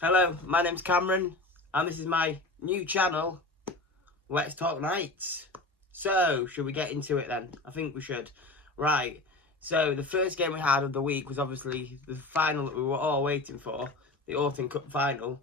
Hello, my name's Cameron, and this is my new channel, Let's Talk Nights. So, should we get into it then? I think we should. Right, so the first game we had of the week was obviously the final that we were all waiting for, the Autumn Cup final,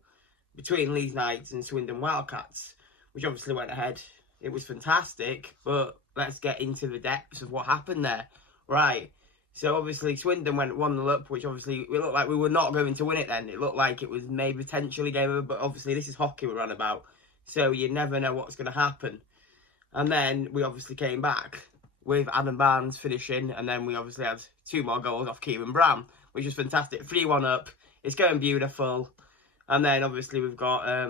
between Leeds Knights and Swindon Wildcats, which obviously went ahead. It was fantastic, but let's get into the depths of what happened there. Right. So obviously Swindon went 1-0 up, which obviously it looked like we were not going to win it then. It looked like it was maybe potentially game over, but obviously this is hockey we're on about. So you never know what's going to happen. And then we obviously came back with Adam Barnes finishing, and then we obviously had 2 more goals off Kieran Brown, which was fantastic. 3-1 up. It's going beautiful. And then obviously we've got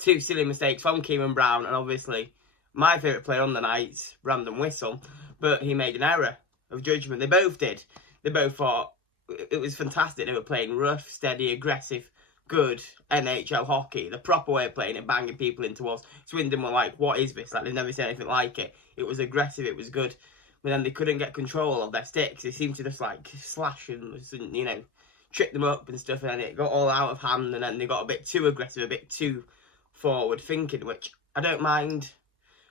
2 silly mistakes from Kieran Brown, and obviously my favourite player on the night, Brandon Whistle, but he made an error of judgment. They both did. They both thought it was fantastic. They were playing rough, steady, aggressive, good NHL hockey. The proper way of playing it, banging people into walls. Swindon were like, what is this? Like, they've never seen anything like it. It was aggressive, it was good. But then they couldn't get control of their sticks. They seemed to just like slash and, you know, trip them up and stuff, and then it got all out of hand, and then they got a bit too aggressive, a bit too forward thinking, which I don't mind.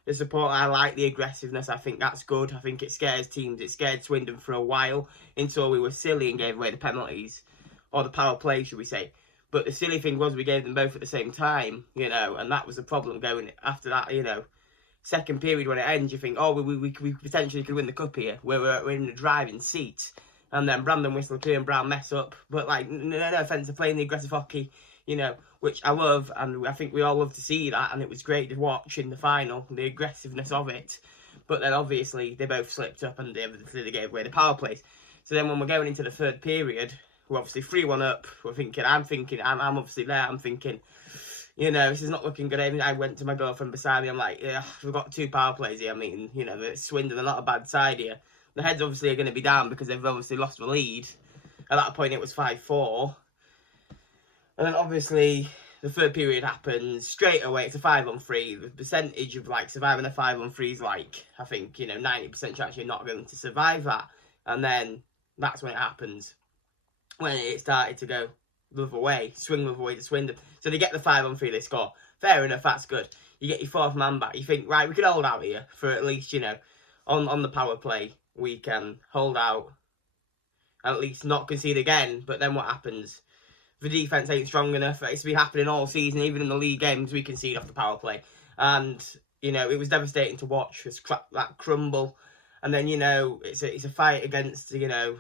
The support, I like the aggressiveness. I think that's good. I think it scares teams. It scared Swindon for a while until we were silly and gave away the penalties, or the power play, should we say. But the silly thing was we gave them both at the same time, you know, and that was the problem going after that, you know. Second period when it ends, you think, oh, we potentially could win the cup here. We're in the driving seat. And then Brandon Whistle, Kieran Brown mess up. But, like, no offence to playing the aggressive hockey, you know, which I love, and I think we all love to see that, and it was great to watch in the final, the aggressiveness of it. But then obviously they both slipped up and they gave away the power plays. So then when we're going into the third period, we're obviously 3-1 up. I'm obviously there, I'm thinking, you know, this is not looking good. I went to my girlfriend beside me, I'm like, yeah, we've got 2 power plays here. I mean, you know, Swindon, they're not a bad side here. The heads obviously are going to be down because they've obviously lost the lead. At that point it was 5-4. And then obviously the third period happens straight away. It's a 5-on-3. The percentage of like surviving a 5-on-3 is like, I think, you know, 90% chance you're not going to survive that. And then that's when it happens. When it started to go the other way, swing the other way to Swindon. So they get the 5-on-3, they score. Fair enough, that's good. You get your 4th man back. You think, right, we can hold out here for at least, you know, on the power play, we can hold out and at least not concede again. But then what happens? The defence ain't strong enough. It's been happening all season, even in the league games, we concede off the power play. And, you know, it was devastating to watch that crumble. And then, you know, it's a fight against, you know,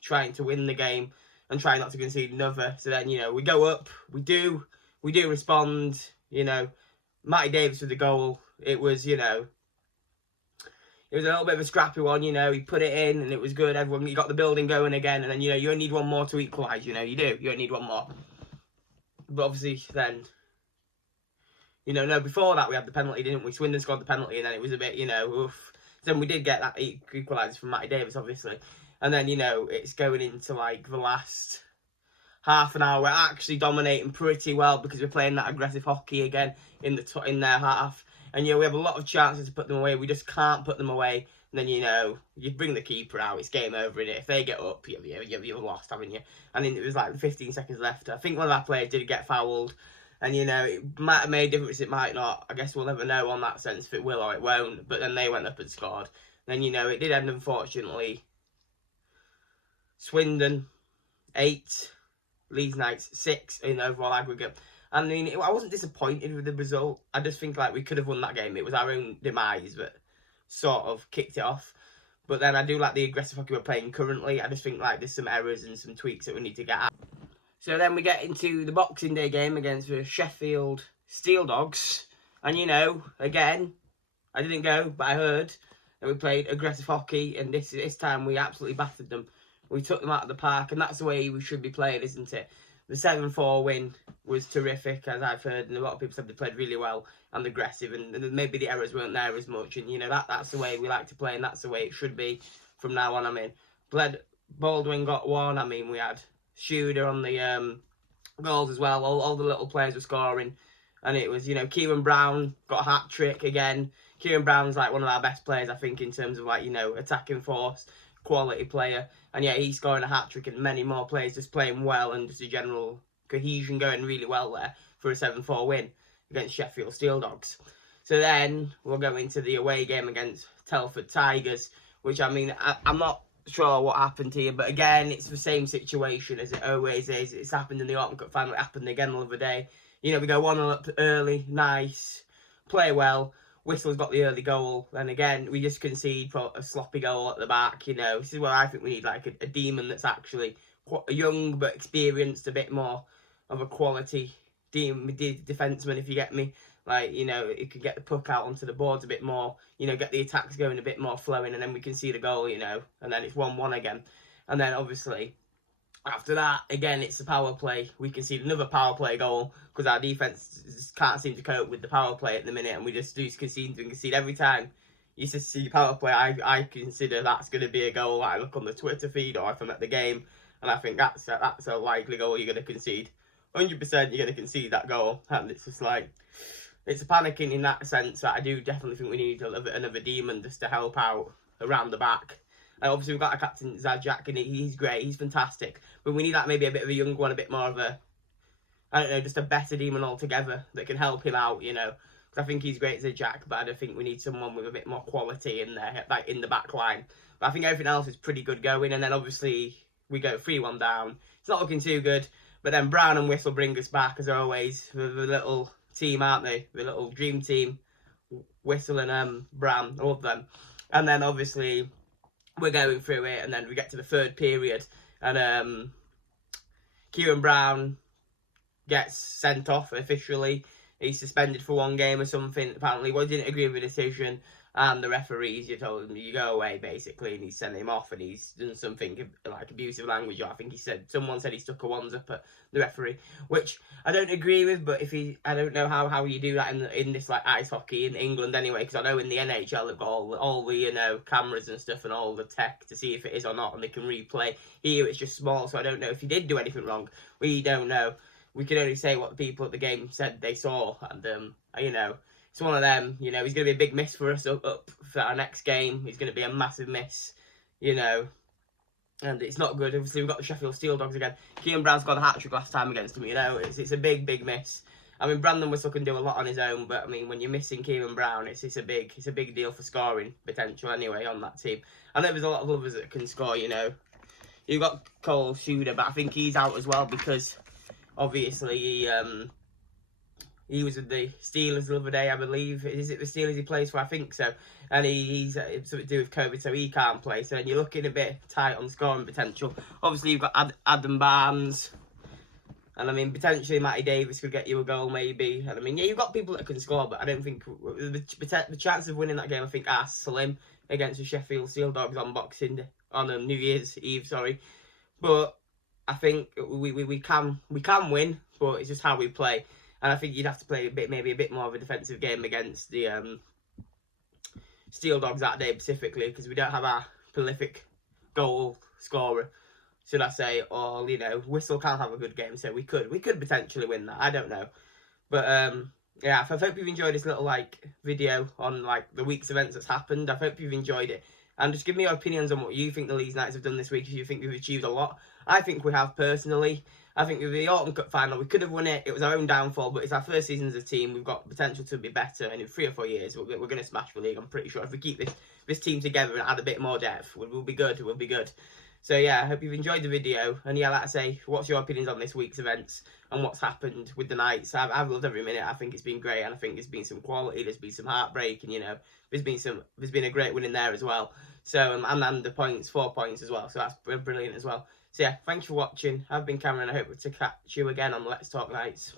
trying to win the game and trying not to concede another. So then, you know, we go up, we do respond, you know. Matty Davis with the goal, it was, you know, it was a little bit of a scrappy one, you know. He put it in and it was good. Everyone, you got the building going again, and then, you know, you only need one more to equalise, you know, you do. You only need one more. But obviously then, you know, no, before that we had the penalty, didn't we? Swindon scored the penalty, and then it was a bit, you know, oof. Then we did get that equaliser from Matty Davis, obviously. And then, you know, it's going into, like, the last half an hour. We're actually dominating pretty well because we're playing that aggressive hockey again in their half. And, you know, we have a lot of chances to put them away. We just can't put them away. And then, you know, you bring the keeper out. It's game over, innit? If they get up, you've lost, haven't you? And then it was like 15 seconds left. I think one of our players did get fouled. And, you know, it might have made a difference. It might not. I guess we'll never know on that sense if it will or it won't. But then they went up and scored. Then, you know, it did end, unfortunately. Swindon, 8. Leeds Knights, 6 in overall aggregate. I mean, I wasn't disappointed with the result. I just think, like, we could have won that game. It was our own demise that sort of kicked it off. But then I do like the aggressive hockey we're playing currently. I just think, like, there's some errors and some tweaks that we need to get at. So then we get into the Boxing Day game against the Sheffield Steel Dogs. And, you know, again, I didn't go, but I heard that we played aggressive hockey. And this time we absolutely battered them. We took them out of the park, and that's the way we should be playing, isn't it? The 7-4 win was terrific, as I've heard, and a lot of people said they played really well and aggressive, and maybe the errors weren't there as much. And, you know, that's the way we like to play, and that's the way it should be from now on. I mean, Baldwin got 1. I mean, we had Shooter on the goals as well. All the little players were scoring, and it was, you know, Kieran Brown got a hat-trick again. Kieran Brown's, like, one of our best players, I think, in terms of, like, you know, attacking force, quality player. And yeah, he's scoring a hat-trick, and many more players just playing well, and just a general cohesion going really well there for a 7-4 win against Sheffield Steel Dogs. So then we'll go into the away game against Telford Tigers, which, I mean, I'm not sure what happened here, but again, it's the same situation as it always is. It's happened in the Autumn Cup final. It happened again the other day. You know, we go 1-0 up early, nice, play well. Whistle's got the early goal, and again, we just concede for a sloppy goal at the back. You know, this is where I think we need like a demon that's actually quite young but experienced, a bit more of a quality defenseman, if you get me. Like, you know, it could get the puck out onto the boards a bit more, you know, get the attacks going a bit more flowing, and then we can see the goal, you know, and then it's 1-1 again. And then, obviously, after that, again, it's the power play. We concede another power play goal because our defence just can't seem to cope with the power play at the minute, and we just do concede every time you just see power play. I consider that's going to be a goal. I look on the Twitter feed or if I'm at the game, and I think that's a likely goal you're going to concede. 100% you're going to concede that goal, and it's just like, it's a panicking in that sense that I do definitely think we need another demon just to help out around the back. And obviously we've got our captain Zajac, and he's great, he's fantastic, but we need that maybe a bit of a young one, a bit more of a, I don't know, just a better demon altogether that can help him out, you know. Because I think he's great as a Jack, but I don't think we need someone with a bit more quality in there, like in the back line. But I think everything else is pretty good going, and then obviously we go 3-1 down. It's not looking too good, but then Brown and Whistle bring us back as always, with a little team, aren't they? The little dream team, Whistle and Brown, all of them. And then obviously we're going through it, and then we get to the third period, and Kieran Brown gets sent off officially. He's suspended for 1 game or something, apparently. Well, he didn't agree with the decision, and the referees, you told him, you go away, basically, and he's sent him off, and he's done something like abusive language. I think someone said he stuck a ones up at the referee, which I don't agree with, but I don't know how you do that in this, like, ice hockey in England anyway, because I know in the NHL they've got all the, you know, cameras and stuff and all the tech to see if it is or not, and they can replay. Here it's just small, so I don't know if he did do anything wrong. We don't know. We can only say what the people at the game said they saw, and, you know, it's one of them, you know, he's going to be a big miss for us up for our next game. He's going to be a massive miss, you know, and it's not good. Obviously, we've got the Sheffield Steel Dogs again. Kieran Brown's got a hat-trick last time against them, you know, it's a big miss. I mean, Brandon Whistle can do a lot on his own, but, I mean, when you're missing Kieran Brown, it's a big deal for scoring potential anyway on that team. I know there's a lot of others that can score, you know. You've got Cole Shooter, but I think he's out as well because, obviously, he was with the Steelers the other day, I believe. Is it the Steelers he plays for? I think so. And he's something to do with COVID, so he can't play. So then you're looking a bit tight on scoring potential. Obviously, you've got Adam Barnes. And, I mean, potentially Matty Davis could get you a goal, maybe. And, I mean, yeah, you've got people that can score, but I don't think... The chance of winning that game, I think, are slim against the Sheffield Steel Dogs on New Year's Eve, sorry. But I think we can win, but it's just how we play. And I think you'd have to play maybe a bit more of a defensive game against the Steel Dogs that day specifically, because we don't have our prolific goal scorer, should I say, or, you know, Whistle can't have a good game, so we could potentially win that. I don't know, but yeah, I hope you've enjoyed this little like video on like the week's events that's happened. I hope you've enjoyed it, and just give me your opinions on what you think the Leeds Knights have done this week. If you think we've achieved a lot, I think we have personally. I think with the Autumn Cup final, we could have won it. It was our own downfall, but it's our first season as a team. We've got potential to be better, and in 3 or 4 years, we're going to smash the league. I'm pretty sure if we keep this team together and add a bit more depth, we'll be good. We'll be good. So yeah, I hope you've enjoyed the video. And yeah, like I say, what's your opinions on this week's events and what's happened with the Knights? I've loved every minute. I think it's been great, and I think there's been some quality. There's been some heartbreak, and you know, there's been a great win in there as well. So and the points, 4 points as well. So that's brilliant as well. So yeah, thanks for watching. I've been Cameron. I hope to catch you again on Let's Talk Knights.